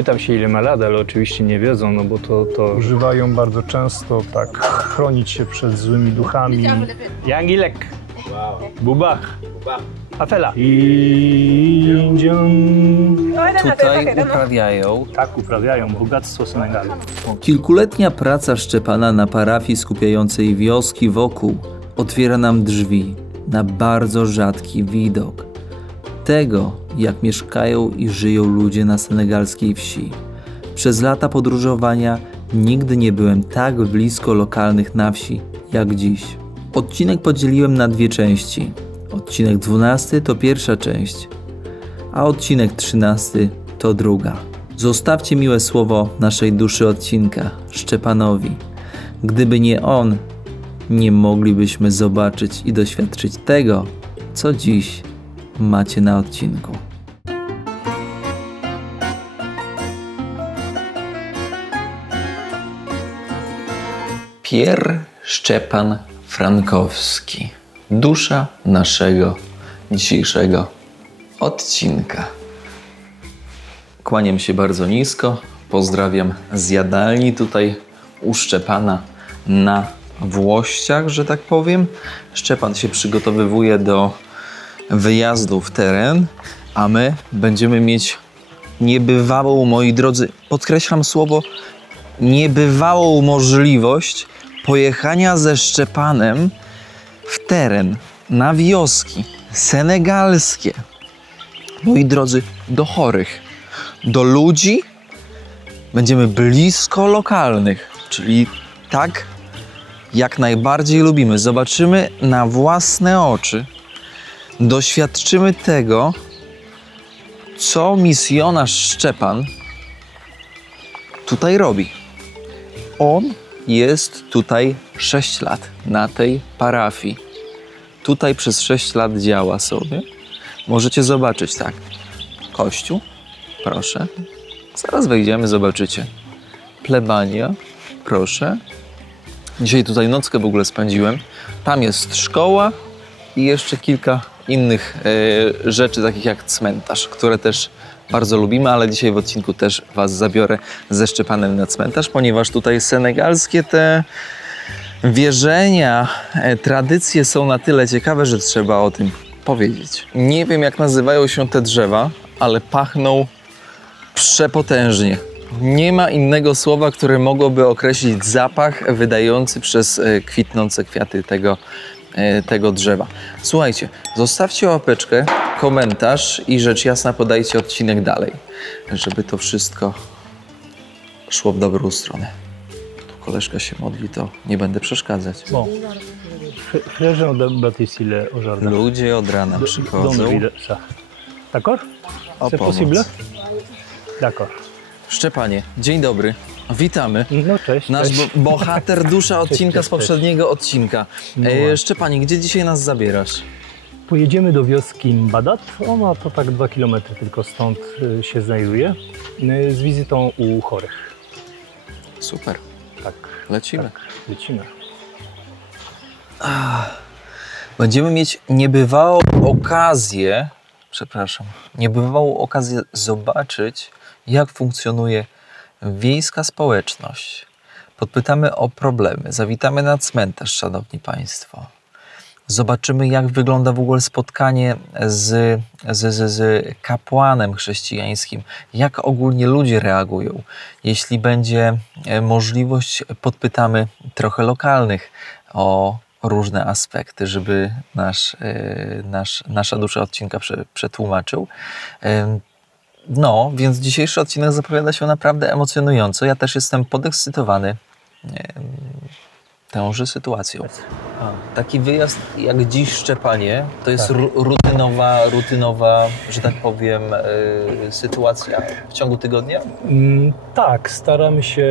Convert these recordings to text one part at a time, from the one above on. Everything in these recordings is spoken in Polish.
Pytam się, ile ma lat, ale oczywiście nie wiedzą, no bo to... Używają bardzo często, tak, chronić się przed złymi duchami. Jangilek, Bubach, Afela. Tutaj uprawiają. Tak, uprawiają bogactwo Senegalu. Kilkuletnia praca Szczepana na parafii skupiającej wioski wokół otwiera nam drzwi na bardzo rzadki widok tego, jak mieszkają i żyją ludzie na senegalskiej wsi. Przez lata podróżowania nigdy nie byłem tak blisko lokalnych na wsi jak dziś. Odcinek podzieliłem na dwie części. Odcinek 12 to pierwsza część, a odcinek 13 to druga. Zostawcie miłe słowo naszej duszy odcinka, Szczepanowi. Gdyby nie on, nie moglibyśmy zobaczyć i doświadczyć tego, co dziś macie na odcinku. Pierre Szczepan Frankowski, dusza naszego dzisiejszego odcinka. Kłaniam się bardzo nisko, pozdrawiam z jadalni tutaj u Szczepana na Włościach, że tak powiem. Szczepan się przygotowywuje do wyjazdu w teren, a my będziemy mieć niebywałą, moi drodzy, podkreślam słowo, niebywałą możliwość pojechania ze Szczepanem w teren, na wioski senegalskie. Moi drodzy, do chorych, do ludzi, będziemy blisko lokalnych, czyli tak jak najbardziej lubimy. Zobaczymy na własne oczy, doświadczymy tego, co misjonarz Szczepan tutaj robi. On jest tutaj 6 lat, na tej parafii. Tutaj przez 6 lat działa sobie. Możecie zobaczyć, tak. Kościół, proszę. Zaraz wejdziemy, zobaczycie. Plebania, proszę. Dzisiaj tutaj nockę w ogóle spędziłem. Tam jest szkoła i jeszcze kilka innych rzeczy, takich jak cmentarz, które też bardzo lubimy, ale dzisiaj w odcinku też was zabiorę ze Szczepanem na cmentarz, ponieważ tutaj senegalskie te wierzenia, tradycje są na tyle ciekawe, że trzeba o tym powiedzieć. Nie wiem, jak nazywają się te drzewa, ale pachną przepotężnie. Nie ma innego słowa, które mogłoby określić zapach wydający przez kwitnące kwiaty tego drzewa. Słuchajcie, zostawcie łapeczkę, komentarz i rzecz jasna podajcie odcinek dalej, żeby to wszystko szło w dobrą stronę. Tu koleżka się modli, to nie będę przeszkadzać. Bon. Frères de Baptiste au jardin. Ludzie od rana przychodzą. D'accord? C'est possible? D'accord. Szczepanie, dzień dobry. Witamy. No cześć. Nasz cześć. bohater, dusza odcinka Cześć. z poprzedniego odcinka. No Szczepanie, gdzie dzisiaj nas zabierasz? Pojedziemy do wioski Mbadat. Ona to tak 2 km tylko stąd się znajduje. Z wizytą u chorych. Super. Tak. Lecimy. Tak, lecimy. Będziemy mieć niebywałą okazję zobaczyć, jak funkcjonuje wiejska społeczność. Podpytamy o problemy, zawitamy na cmentarz, szanowni państwo. Zobaczymy, jak wygląda w ogóle spotkanie z kapłanem chrześcijańskim, jak ogólnie ludzie reagują. Jeśli będzie możliwość, podpytamy trochę lokalnych o różne aspekty, żeby nasza dusza odcinka przetłumaczył. No, więc dzisiejszy odcinek zapowiada się naprawdę emocjonująco. Ja też jestem podekscytowany tąże sytuacją. Taki wyjazd jak dziś, Szczepanie, to jest rutynowa, że tak powiem, sytuacja w ciągu tygodnia? Tak, staramy się,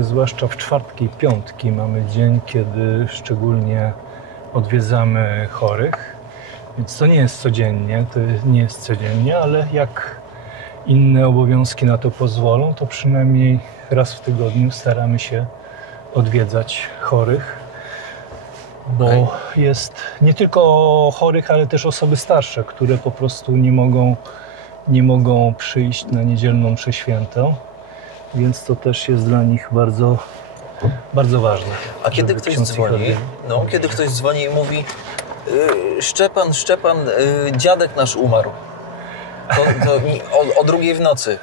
zwłaszcza w czwartki i piątki mamy dzień, kiedy szczególnie odwiedzamy chorych. Więc to nie jest codziennie, ale jak inne obowiązki na to pozwolą, to przynajmniej raz w tygodniu staramy się odwiedzać chorych, bo jest nie tylko chorych, ale też osoby starsze, które po prostu nie mogą nie mogą przyjść na niedzielną mszę świętą, więc to też jest dla nich bardzo, bardzo ważne. A kiedy ktoś dzwoni, kiedy ktoś dzwoni i mówi Szczepan, dziadek nasz umarł, to o 2 w nocy,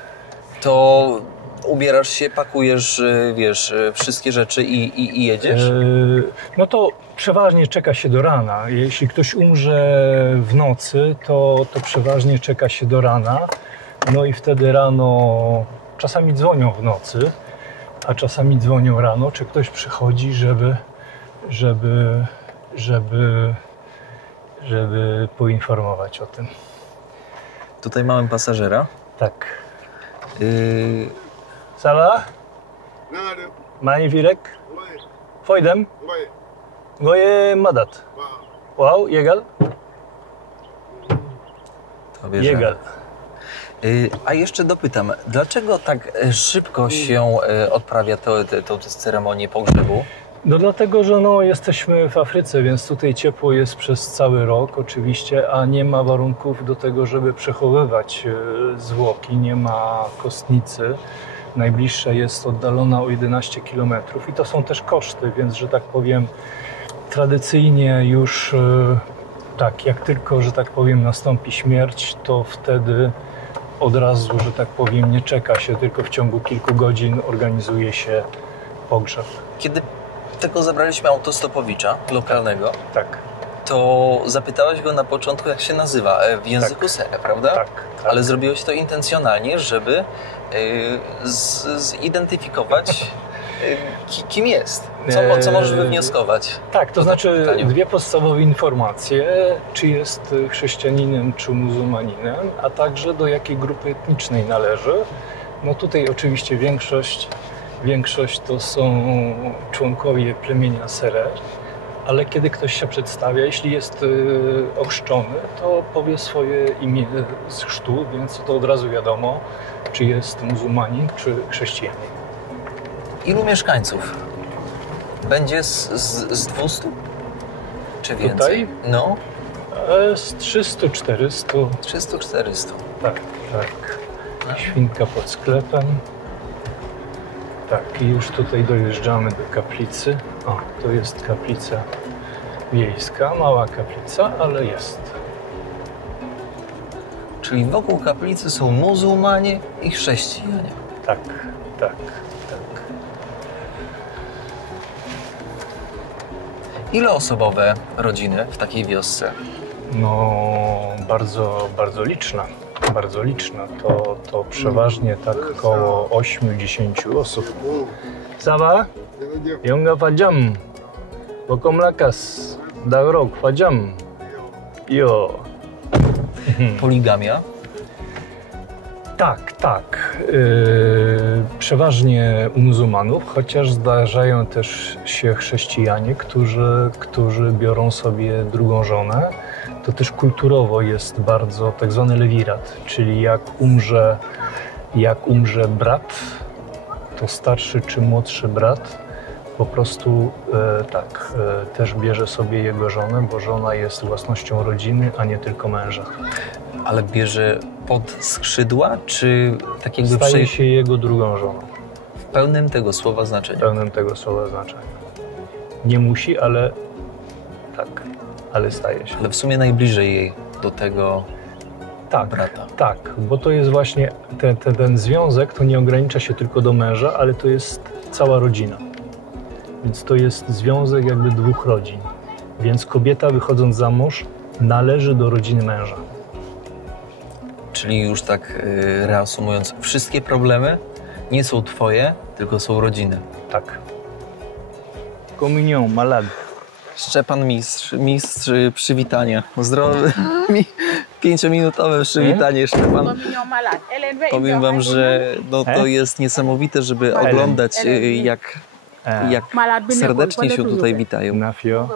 to ubierasz się, pakujesz, wiesz, wszystkie rzeczy i jedziesz? No to przeważnie czeka się do rana. Jeśli ktoś umrze w nocy, to przeważnie czeka się do rana. No i wtedy rano, czasami dzwonią w nocy, a czasami dzwonią rano, czy ktoś przychodzi, żeby poinformować o tym. Tutaj mamy pasażera. Tak. Sala? Manifirek? Fojdem? Goje Madat. Wow, Jegal? Jegal. A jeszcze dopytam, dlaczego tak szybko się odprawia tę ceremonię pogrzebu? No dlatego, że jesteśmy w Afryce, więc tutaj ciepło jest przez cały rok oczywiście, a nie ma warunków do tego, żeby przechowywać zwłoki, nie ma kostnicy. Najbliższa jest oddalona o 11 km i to są też koszty, więc że tak powiem tradycyjnie już tak, jak tylko, że tak powiem, nastąpi śmierć, to wtedy od razu, że tak powiem, nie czeka się, tylko w ciągu kilku godzin organizuje się pogrzeb. Kiedy tego zabraliśmy autostopowicza lokalnego, tak, to zapytałeś go na początku, jak się nazywa w języku Sere, prawda? Tak. Ale zrobiłeś to intencjonalnie, żeby zidentyfikować, kim jest. Co możesz wywnioskować? Tak, to znaczy dwie podstawowe informacje, czy jest chrześcijaninem, czy muzułmaninem, a także do jakiej grupy etnicznej należy. No tutaj oczywiście większość to są członkowie plemienia Serer, ale kiedy ktoś się przedstawia, jeśli jest ochrzczony, to powie swoje imię z chrztu, więc to od razu wiadomo, czy jest muzułmanin, czy chrześcijanin. Ilu mieszkańców? Będzie z 200? Czy więcej? Tutaj? No. Z 300-400. 300-400. Tak. Świnka pod sklepem. Tak, i już tutaj dojeżdżamy do kaplicy. O, to jest kaplica wiejska, mała kaplica, ale jest. Czyli wokół kaplicy są muzułmanie i chrześcijanie. Tak. Ileosobowe rodziny w takiej wiosce? No, bardzo, bardzo liczna. Bardzo liczna. To przeważnie tak około 8-10 osób. Sawa? Yonga fajam. Bokom lakas. Dagrok fajam. Jo. Poligamia? Tak. Przeważnie u muzułmanów, chociaż zdarzają też się chrześcijanie, którzy biorą sobie drugą żonę. To też kulturowo jest bardzo tak zwany lewirat, czyli jak umrze brat, to starszy czy młodszy brat po prostu też bierze sobie jego żonę, bo żona jest własnością rodziny, a nie tylko męża. Ale bierze pod skrzydła, czy tak jakby staje się jego drugą żoną. W pełnym tego słowa znaczenia. W pełnym tego słowa znaczenia. Nie musi, ale tak, ale staje się. Ale w sumie najbliżej jej do tego brata. Tak, bo to jest właśnie ten związek, to nie ogranicza się tylko do męża, ale to jest cała rodzina. Więc to jest związek jakby dwóch rodzin. Więc kobieta wychodząc za mąż należy do rodziny męża. Czyli już tak reasumując, wszystkie problemy nie są twoje, tylko są rodziny. Tak. Komunion, malad. Szczepan mistrz przywitania. Zdrowy, 5-minutowe przywitanie, Szczepan. Powiem wam, że to jest niesamowite, żeby oglądać, jak serdecznie się tutaj witają. Nafio.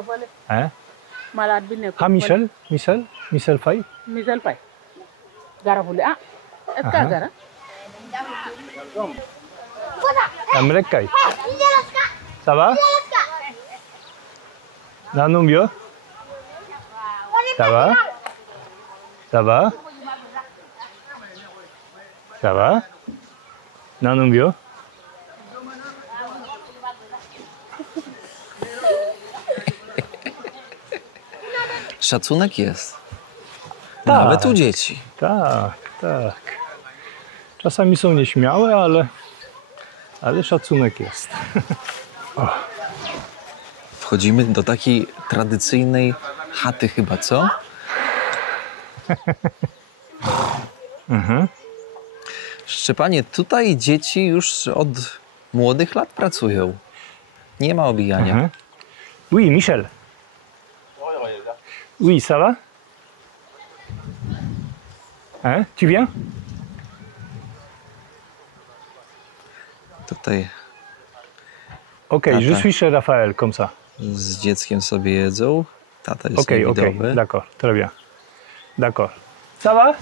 Ha, Michel? Michel Fay? Michel Fay. Garafule. Est-ce gara? Amrekay. Ça va? Nanumbio? Ça va? Ça va? Ça va? Nanungyo? Szacunek jest. Tak. Nawet u dzieci. Tak, tak. Czasami są nieśmiałe, ale szacunek jest. Wchodzimy do takiej tradycyjnej chaty chyba, co? Szczepanie, tutaj dzieci już od młodych lat pracują. Nie ma obijania. Oui, Michel. Oui, ça va? Hein? Tu viens? Tutaj Ok, je Tata. suis chez Raphaël, comme ça. z dzieckiem sobie jedzą. Tata jest Ok, ok, niewidomy. d'accord, très bien. D'accord. Ça va?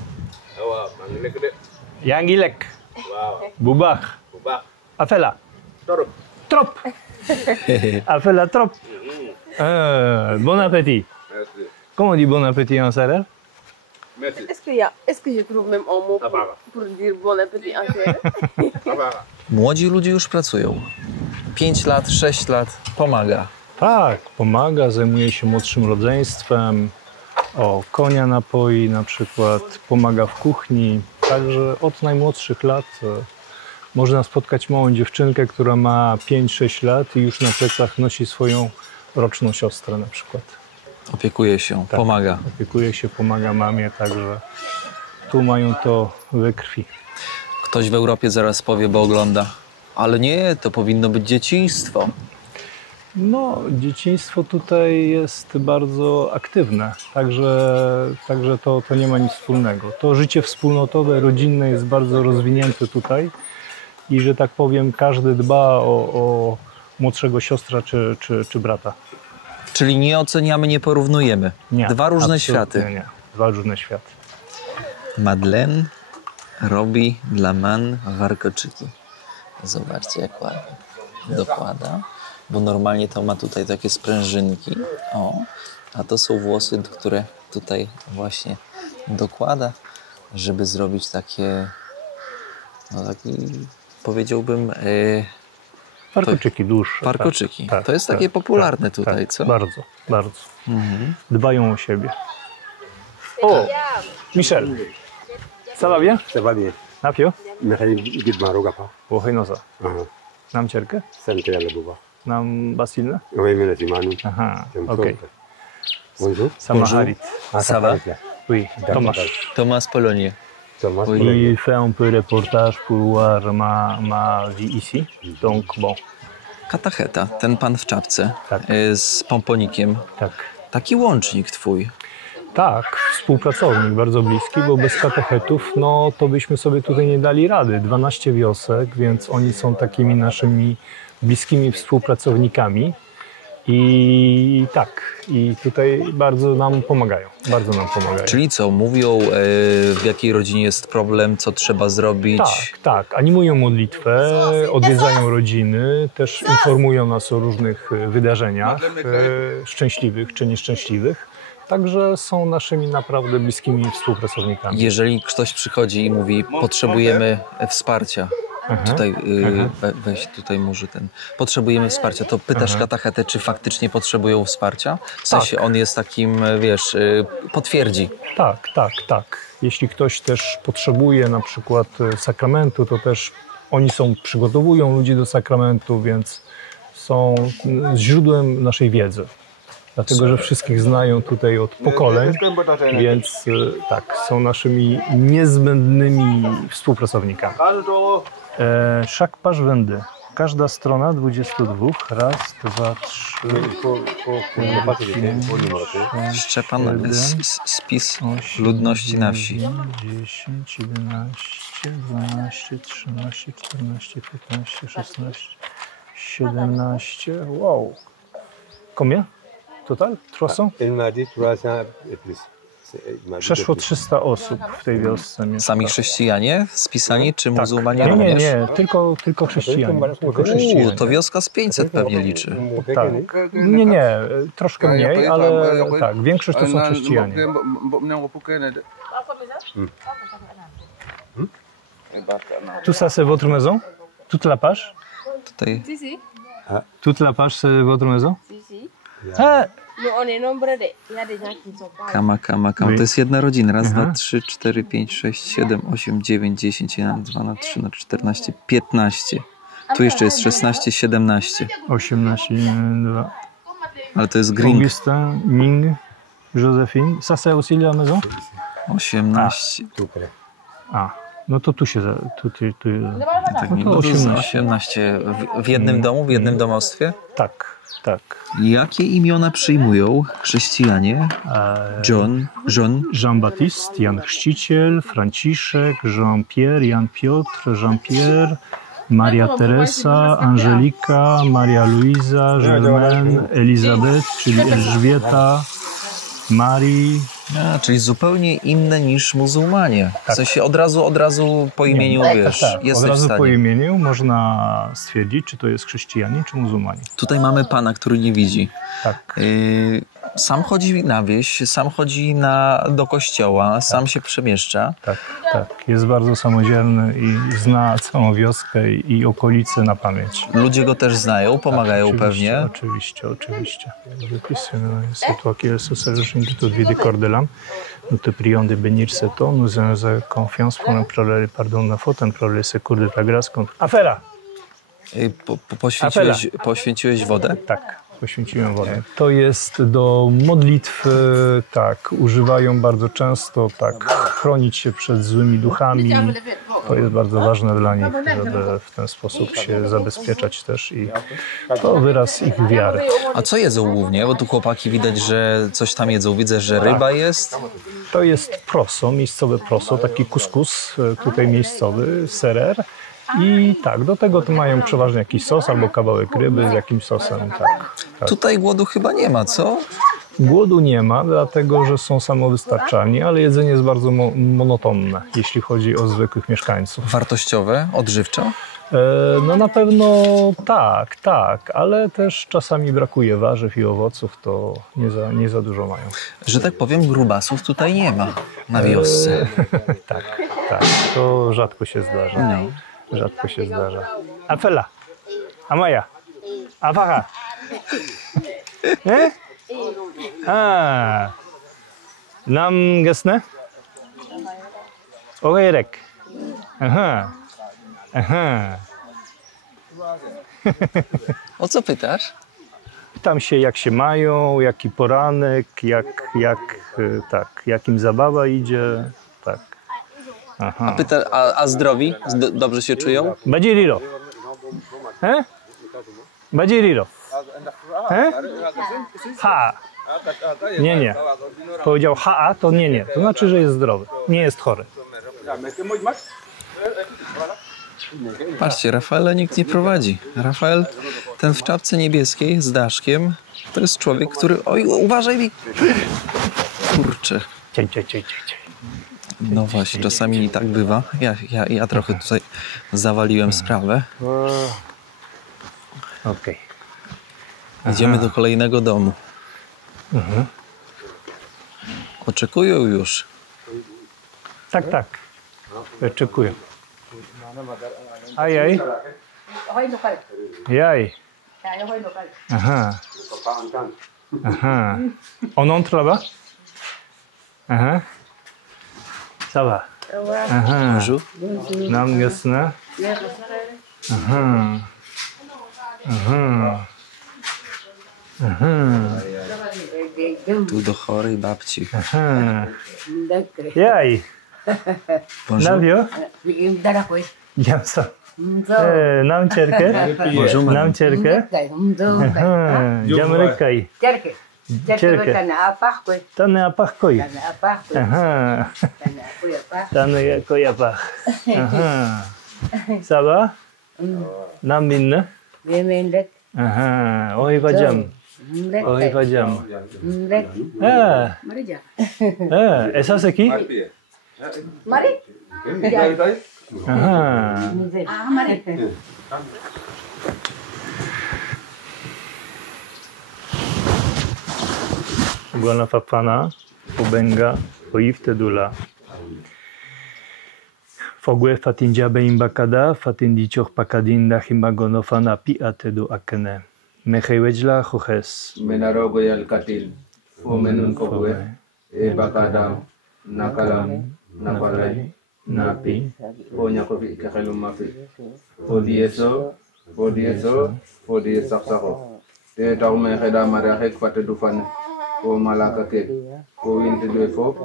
Yangilek. Boubach. Afela. Trop. Afela trop. Bon appétit. Comment on dit bon appétit en sarel? Est-ce que je trouve même un mot pour dire bon appétit en séeréer? Młodzi ludzie już pracują. 5 lat, 6 lat, pomaga. Tak, pomaga, zajmuje się młodszym rodzeństwem, konia napoi na przykład, pomaga w kuchni. Także od najmłodszych lat można spotkać małą dziewczynkę, która ma 5-6 lat i już na plecach nosi swoją roczną siostrę na przykład. Opiekuje się, Tak. pomaga. Opiekuje się, pomaga mamie, także tu mają to we krwi. Ktoś w Europie zaraz powie, bo ogląda. Ale nie, to powinno być dzieciństwo. No, dzieciństwo tutaj jest bardzo aktywne, także to nie ma nic wspólnego. To życie wspólnotowe, rodzinne jest bardzo rozwinięte tutaj i, że tak powiem, każdy dba o młodszego siostra czy brata. Czyli nie oceniamy, nie porównujemy. Nie, Dwa różne absolutnie światy. Nie, dwa różne światy. Madeleine robi dla man warkoczyki. Zobaczcie, jak ładnie dokłada. Bo normalnie to ma tutaj takie sprężynki. A to są włosy, które tutaj właśnie dokłada, żeby zrobić takie, no taki, powiedziałbym, Warkoczyki dłuższe. warkoczyki. Tak, To jest tak, takie popularne tak, tutaj, tak, co? Bardzo, bardzo. Dbają o siebie. O, Michel, ça va bien? Ça va bien. Napio? Maxay gid ma roga pa. Włochy nosa. Aha. Nam cierkę? Sant Yàlla bu baax. Nam basilne? Way mel ci manu. Aha, Dem ok. tontu. Bonjour. Samaharit. Ça va? Oui, Thomas. Tomasz Polonie. Thomas. Il fait un peu reportage pour voir ma vie ici. Donc bon, Katacheta, ten pan w czapce Tak. z pomponikiem. tak. Taki łącznik twój. Tak, współpracownik bardzo bliski, bo bez katechetów, no to byśmy sobie tutaj nie dali rady. 12 wiosek, więc oni są takimi naszymi bliskimi współpracownikami. I tak, i tutaj bardzo nam pomagają, Czyli co, mówią w jakiej rodzinie jest problem, co trzeba zrobić? Tak, animują modlitwę, odwiedzają rodziny, też informują nas o różnych wydarzeniach, szczęśliwych czy nieszczęśliwych. Także są naszymi naprawdę bliskimi współpracownikami. Jeżeli ktoś przychodzi i mówi, potrzebujemy wsparcia, tutaj weź tutaj może potrzebujemy wsparcia, to pytasz katechetę, czy faktycznie potrzebują wsparcia? W sensie on jest takim, wiesz, potwierdzi. Tak. Jeśli ktoś też potrzebuje na przykład sakramentu, to też oni przygotowują ludzi do sakramentu, więc są źródłem naszej wiedzy. Dlatego, że wszystkich znają tutaj od pokoleń, więc tak, są naszymi niezbędnymi współpracownikami. Chaque page 22. Każda strona 22. Raz, dwa, trzy, Szczepan, spis ludności na wsi. 10, 11, 12, 13, 14, 15, 16, 17. Wow. Combien? Total? 300? Il m'a dit 300 et plus. Przeszło 300 osób w tej wiosce mieszka. Sami chrześcijanie spisani, czy muzułmanie Nie, również? tylko chrześcijanie. Tylko chrześcijanie. To wioska z 500 pewnie liczy. Tak. Nie, troszkę mniej, ale tak, większość to są chrześcijanie. Tout ça, c'est votre maison? Toute la page? Tutaj Si, si. Toute la page, c'est votre maison? Si, si. Ah! Nous, on est nombreux. Il y a des gens qui ne sont pas. kama. Oui. To jest jedna rodzina. Raz, Aha. dwa, 3, 4, 5, 6, 7, 8, 9, 10, 1, 2, na 3, na 14, 15. Tu jeszcze jest 16, 17. 18, 2. Ale to jest gring. Augustin, Ning, Joséphine. Ça, c'est aussi la maison? 18. Tout près. A, no to tu się... Tak, No nie to było 18. 18 w jednym domu, w jednym domostwie. Tak, tak. Jakie imiona przyjmują chrześcijanie? John, Jean-Baptiste, Jan Chrzciciel, Franciszek, Jean-Pierre, Jan Piotr, Jean-Pierre, Maria Teresa, Angelika, Maria Luisa, Germaine, Elizabeth, czyli Elżbieta, Marii. czyli zupełnie inne niż muzułmanie. W sensie od razu po imieniu wiesz, Tak, od jesteś w razu po stanie. imieniu można stwierdzić, czy to jest chrześcijanin, czy muzułmanin. Tutaj mamy pana, który nie widzi. Tak. Sam chodzi na wieś, sam chodzi do kościoła, sam się przemieszcza. Tak. Jest bardzo samodzielny i zna całą wioskę i okolice na pamięć. Ludzie go też znają, pomagają pewnie. Oczywiście. C'est toi qui es socialiste de toute vie de corps de l'âme. Nous te prions de bénir cet homme, nous avons confiance pour implorer le pardon de la faute, implorer le secours de ta grâce contre... Afera! Poświęciłeś wodę? Tak, poświęciłem wodę. To jest do modlitw, tak, używają bardzo często, tak, chronić się przed złymi duchami. To jest bardzo ważne dla nich, żeby w ten sposób się zabezpieczać też i to wyraz ich wiary. A co jedzą głównie? Bo tu chłopaki widać, że coś tam jedzą. Widzę, że ryba jest. To jest proso, miejscowe proso, taki kuskus tutaj miejscowy, serer. I tak, do tego to mają przeważnie jakiś sos albo kawałek ryby z jakimś sosem, tak. Tutaj głodu chyba nie ma, co? Głodu nie ma, dlatego że są samowystarczalni, ale jedzenie jest bardzo monotonne, jeśli chodzi o zwykłych mieszkańców. Wartościowe, odżywczo? No na pewno tak, ale też czasami brakuje warzyw i owoców, to nie za dużo mają. Że tak powiem, grubasów tutaj nie ma na wiosce. Tak, to rzadko się zdarza. Rzadko się zdarza. Afela, Amaya, Afaha. Nam gesne? Ogerek. Aha. O co pytasz? Pytam się, jak się mają, jaki poranek, jak im zabawa idzie. Tak. Aha. A zdrowi? Dobrze się czują? Badziriro. Badziriro. Ha. Nie. Powiedział ha, to nie. To znaczy, że jest zdrowy. Nie jest chory. Patrzcie, Rafaela nikt nie prowadzi. Rafael, ten w czapce niebieskiej z daszkiem, to jest człowiek, który... Oj, uważaj mi! Kurczę. Ciej. No właśnie, czasami tak bywa. Ja trochę tutaj zawaliłem sprawę. Okej. Idziemy do kolejnego domu. Oczekują już. Tak. Oczekuję. Ajaj. Jaj. Aha. On entre là-bas? Aha. Ça va. Aha. Bonjour. Nam gesne? Aha. Tu do chorej babci. Aha. Jaj. Bonjour. Navio? Jamsa. Nam cerkę? Bonjour, madame. Nam cerkę? Jamrykaj. Tane apachkoj. Aha. Tane kojapach. Aha. Ça va? Nam minne? Aha. Ohi vajam. Et ça c'est qui? Marie? Aha. Marie. Buona papana, Obenga, Oiftedula. Fogwe fatin jabe imbakada, fatin dichoch pakadinda himbagonofana pi atedu akene. Mehewejla johes. Menarogo yal katil. Fomenun fogwe. Bakadam. Nakalam. Napalay. Napi. Ponyakovi ikakelum mafi. Podieso. Podiesaksaho. Te tahu meheda marahek patedu fan. O malaka ke. O intidwe fo.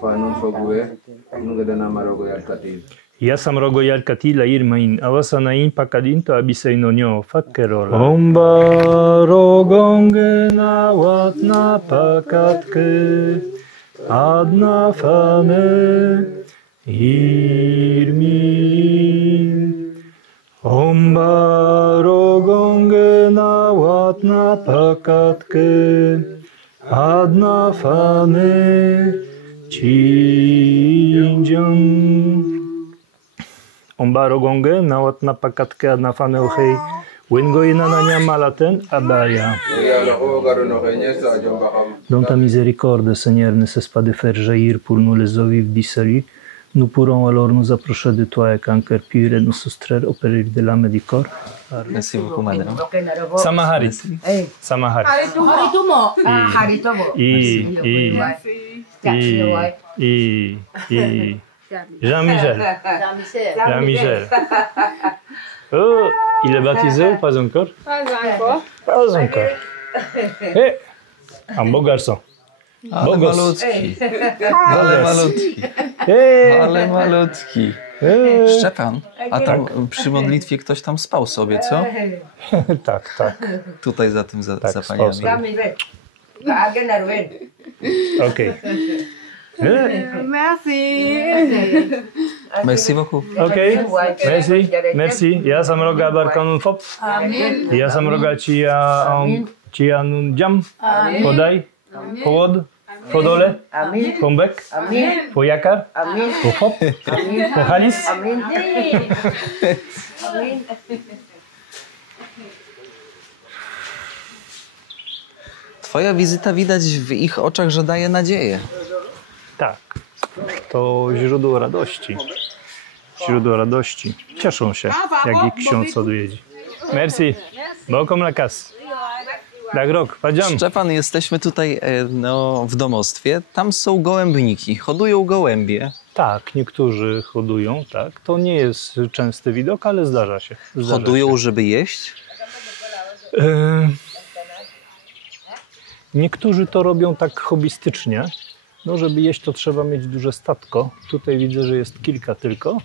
Fanun fogwe. Nungedana marogo yal katil. Ja sam rogo yarkatila irmain, awasanain pakadinto abisainonyo fakkerola. Omba rogonge na watna pakatke, adna fane irmin. Omba rogonge na watna pakatke, adna fane chinjan. Ombarogonge, nawat na pakatke na faneuchej, Wingoina na nyamalaten abaya. Dont ta miséricorde, Seigneur, ne cesse pas de faire jaillir pour nous les eaux vives du salut. Nous pourrons alors nous approcher de toi avec un cœur pur et nous soustraire au péril de l'âme et du corps. Merci beaucoup, madame. Samaharit. Samaharit. Haritumo. Haritomo. Jean-Michel. Jean-Michel. Oh, il est baptisé ou pas encore? Pas encore. Pas encore. Eh, un beau garçon. Ale Bogos. malutki. Ale malutki. Eh, Ale malutki. Szczepan, a tam przy modlitwie ktoś tam spał sobie, co? Tak, tak. Tutaj za tym, za spał paniami. sobie. Okej. Merci. Merci beaucoup. Okej, merci, merci. Ja sam roga barkanun fop. Ja sam roga ci anun jam. Podaj, powod, podole, pombek, pojakar, pofop, pochalis. Twoja wizyta widać w ich oczach, że daje nadzieję. Tak, to źródło radości. Źródło radości. Cieszą się, jak ich ksiądz odwiedzi. Merci. Bokom la kas. Tak rok, padzam. Szczepan, jesteśmy tutaj w domostwie. Tam są gołębniki. Hodują gołębie. Tak, niektórzy hodują, tak. To nie jest częsty widok, ale zdarza się. Hodują, żeby jeść? Niektórzy to robią tak hobbystycznie. No, żeby jeść, to trzeba mieć duże statko. Tutaj widzę, że jest kilka tylko,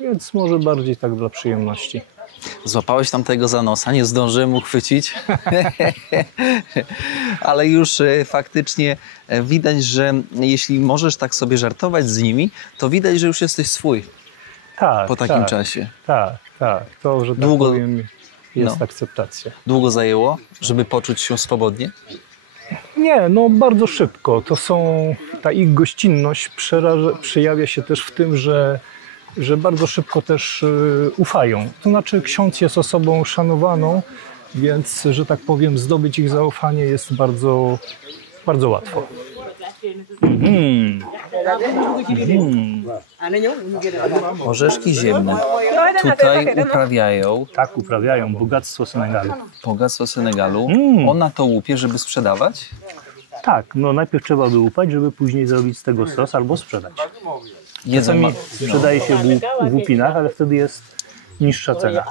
więc może bardziej tak dla przyjemności. Złapałeś tam tego za nosa, nie zdążyłem uchwycić. Ale już faktycznie widać, że jeśli możesz tak sobie żartować z nimi, to widać, że już jesteś swój Tak, po takim czasie. Tak. To, że tak Długo- powiem, jest no. akceptacja. Długo zajęło, żeby poczuć się swobodnie? Nie, no bardzo szybko. Ta ich gościnność przejawia się też w tym, że bardzo szybko też ufają. To znaczy ksiądz jest osobą szanowaną, więc, że tak powiem, zdobyć ich zaufanie jest bardzo, bardzo łatwo. Orzeszki ziemne tutaj uprawiają Tak uprawiają bogactwo Senegalu. bogactwo Senegalu. Ona to łupie, żeby sprzedawać? Tak, no najpierw trzeba wyłupać, żeby później zrobić z tego sos albo sprzedać. Jedzą, Czasami sprzedaje się w łupinach, ale wtedy jest niższa cena.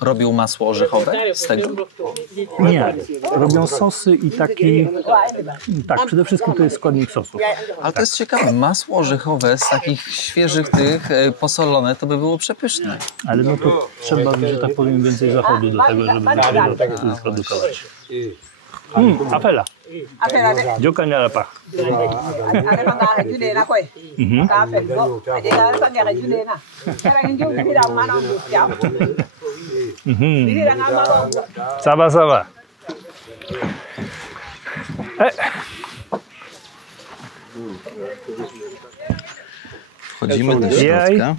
robią masło orzechowe z tego? Nie, robią sosy i taki... Tak, przede wszystkim to jest składnik sosu. Ale to jest ciekawe, masło orzechowe z takich świeżych tych posolone, to by było przepyszne. Ale no to trzeba, że tak powiem, więcej zachodu do tego, żeby to wyprodukować. Apela. Joka na lapach. Saba. Wchodzimy do środka.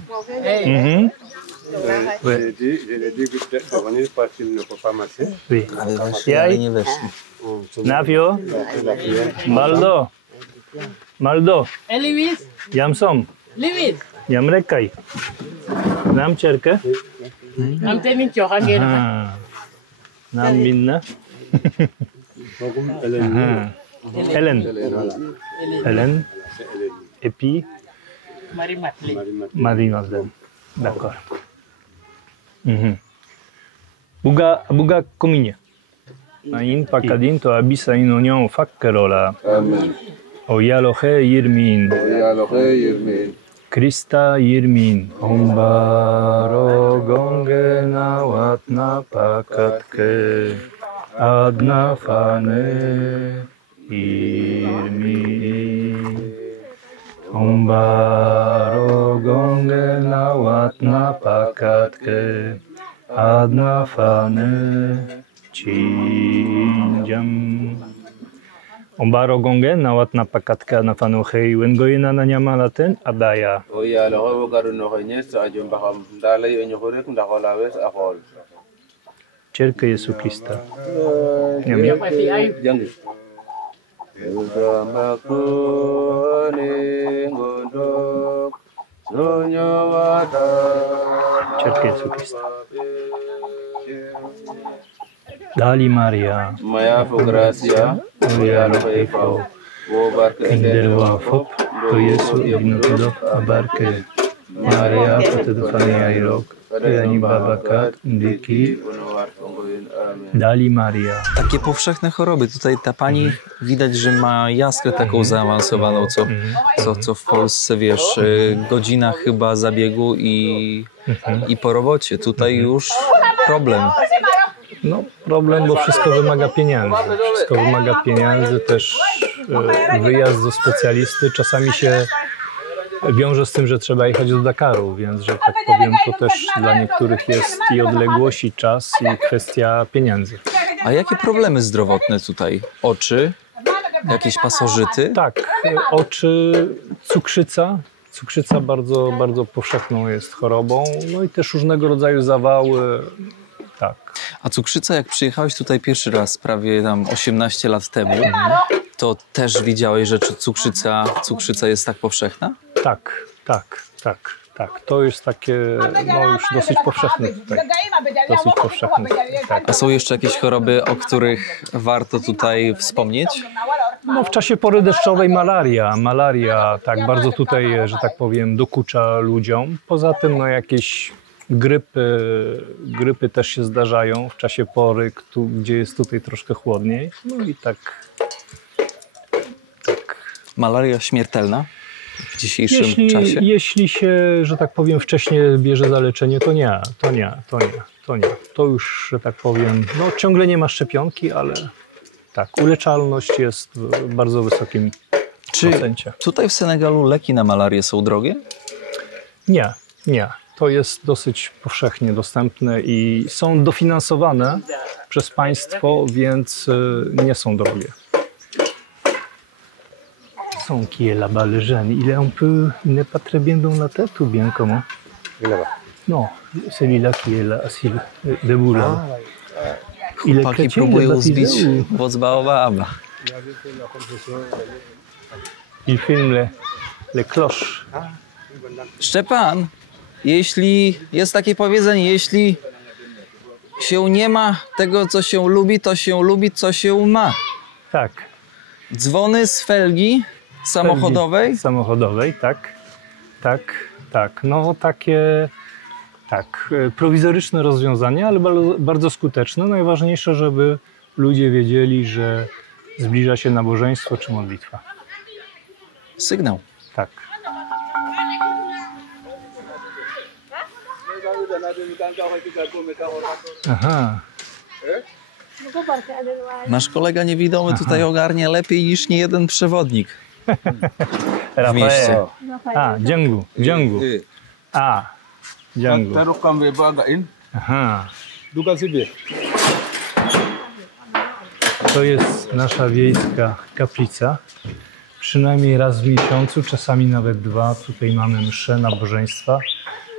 Je l'ai dit que on est pas qu'il ne peut pas marcher. Oui. Ale weszli, ale nie weszli. Navio. Maldo. Luis. Jamsom. Luis. Jamrekaj. Nam cerkę? Nam te min cho hangel. Aha. Nam minna? Aha. Helen. Helen. Et puis Mari matli. Marie-Madeleine. D'accord. Buga kominie. Nain pakadin to abisa in union fakkerola. Amen. O yalohe yirmin. Krista yirmin. Ombaro gonge na watna pakatke. Adna fane yirmin. Ombaro gonge na watna pakatke. Adna fane Chinjam. Ombaro gonge na watna pakatka na fanu hei wengoina na nyamalaten abaya. O ya lo ho garu no hanya sa jom baham dalai onyo hore kun dakolawes akol. Cerca Jesu Krista. Jangan. Cerca Jesu Krista. Dali Maria. Maya fo gracia. O ya lo hei fau. Wo barke Kinderwa fop. To Jesu ignotudo abarke. Maria patedufania irok. Ani babakat indiki. Dali Maria. Takie powszechne choroby. Tutaj ta pani widać, że ma jaskrę taką zaawansowaną, co w Polsce, wiesz, godzina chyba zabiegu i po robocie. Tutaj już problem. No problem, bo wszystko wymaga pieniędzy. Wszystko wymaga pieniędzy, też wyjazd do specjalisty czasami się wiąże z tym, że trzeba jechać do Dakaru, więc, że tak powiem, to też dla niektórych jest i odległość, i czas, i kwestia pieniędzy. A jakie problemy zdrowotne tutaj? Oczy? Jakieś pasożyty? Tak, oczy, cukrzyca. Cukrzyca bardzo, bardzo powszechną jest chorobą, no i też różnego rodzaju zawały, tak. A cukrzyca, jak przyjechałeś tutaj pierwszy raz, prawie tam 18 lat temu, to też widziałeś, że cukrzyca jest tak powszechna? Tak. To jest takie, no już dosyć powszechne tutaj. Dosyć powszechne, tak. A są jeszcze jakieś choroby, o których warto tutaj wspomnieć? No w czasie pory deszczowej malaria. Malaria tak bardzo tutaj, że tak powiem, dokucza ludziom. Poza tym no jakieś grypy też się zdarzają w czasie pory, gdzie jest tutaj troszkę chłodniej. No i tak. Malaria śmiertelna w dzisiejszym czasie? Jeśli się, że tak powiem, wcześniej bierze za leczenie, to nie. To już, że tak powiem, no ciągle nie ma szczepionki, ale tak, uleczalność jest w bardzo wysokim procencie. Tutaj w Senegalu leki na malarię są drogie? Nie. To jest dosyć powszechnie dostępne i są dofinansowane przez państwo, więc nie są drogie. Son qui est là-bas le jeune, il n'est pas très bien dans la tête ou bien comment? Non, celui-là qui est là, assis debout là. Il est Chłopaki chrétien, il est próbują baptisé zbić ou... woz baobaba. Il filme les cloches. Szczepan, jeśli jest takie powiedzenie, jeśli się nie ma tego, co się lubi, to się lubi, co się ma. Tak. Dzwony z felgi samochodowej? Samochodowej, tak. No takie, prowizoryczne rozwiązanie, ale bardzo skuteczne. Najważniejsze, żeby ludzie wiedzieli, że zbliża się nabożeństwo czy modlitwa. Sygnał. Tak. Aha. Nasz kolega niewidomy tutaj ogarnia lepiej niż niejeden przewodnik w mieście. Django. Django. Taruh kambe bagain. Aha. Duga sibe. To jest nasza wiejska kaplica. Przynajmniej raz w miesiącu, czasami nawet dwa. Tutaj mamy msze, nabożeństwa.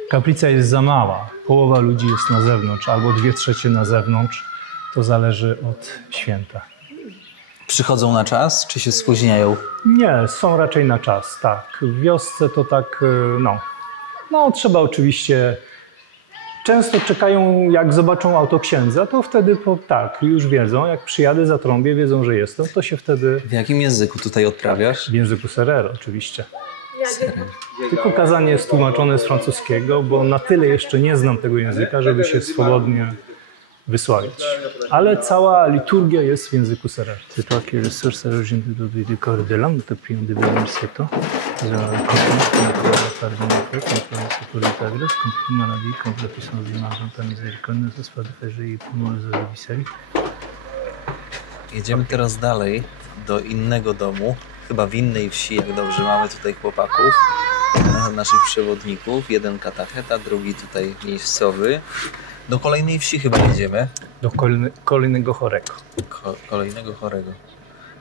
Kaplica jest za mała. Połowa ludzi jest na zewnątrz, albo 2/3 na zewnątrz. To zależy od święta. Przychodzą na czas, czy się spóźniają? Nie, są raczej na czas, tak. W wiosce to tak, no, No, trzeba oczywiście... Często czekają, jak zobaczą auto księdza, to wtedy tak, już wiedzą, jak przyjadę, zatrąbię, wiedzą, że jestem, to się wtedy... W jakim języku tutaj odprawiasz? W języku Serero oczywiście. Serio? Tylko kazanie jest tłumaczone z francuskiego, bo na tyle jeszcze nie znam tego języka, żeby się swobodnie wysławić. Ale cała liturgia jest w języku Serero. C'est toi qui es le seul s'origine du corps de l'homme depuis un début de siècle. Contre la sécurité agresse, contre la maladie, contre la puissance du mal, contre la miséricorde, ne cesse pas de faire jaillir pour nous les adversaires. Jedziemy teraz dalej do innego domu, chyba w innej wsi, jak dobrze mamy tutaj chłopaków, naszych przewodników. Jeden katacheta, drugi tutaj miejscowy. Do kolejnej wsi chyba jedziemy. Do kolejnego chorego. Kolejnego chorego.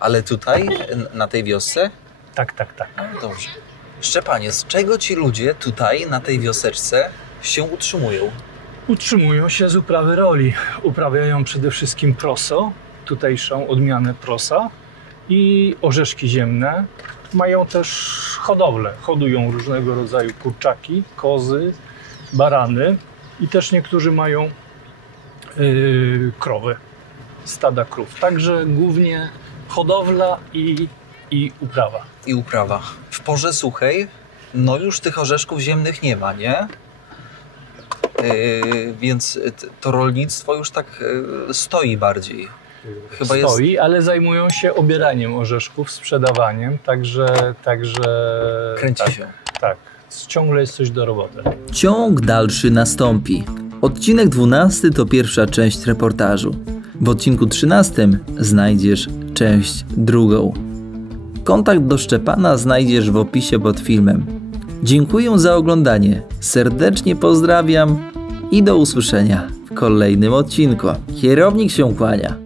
Ale tutaj, na tej wiosce? Tak, tak, tak. No dobrze. Szczepanie, z czego ci ludzie tutaj, na tej wioseczce się utrzymują? Utrzymują się z uprawy roli. Uprawiają przede wszystkim proso, tutejszą odmianę prosa i orzeszki ziemne. Mają też hodowlę. Hodują różnego rodzaju kurczaki, kozy, barany i też niektórzy mają krowy, stada krów. Także głównie hodowla i uprawa. I uprawa. W porze suchej, no już tych orzeszków ziemnych nie ma, nie? Więc to rolnictwo już tak stoi bardziej. Chyba stoi, ale zajmują się obieraniem orzeszków, sprzedawaniem, także kręci tak, się. Tak, ciągle jest coś do roboty. Ciąg dalszy nastąpi. Odcinek 12 to pierwsza część reportażu. W odcinku 13 znajdziesz część drugą. Kontakt do Szczepana znajdziesz w opisie pod filmem. Dziękuję za oglądanie, serdecznie pozdrawiam i do usłyszenia w kolejnym odcinku. Kierownik się kłania.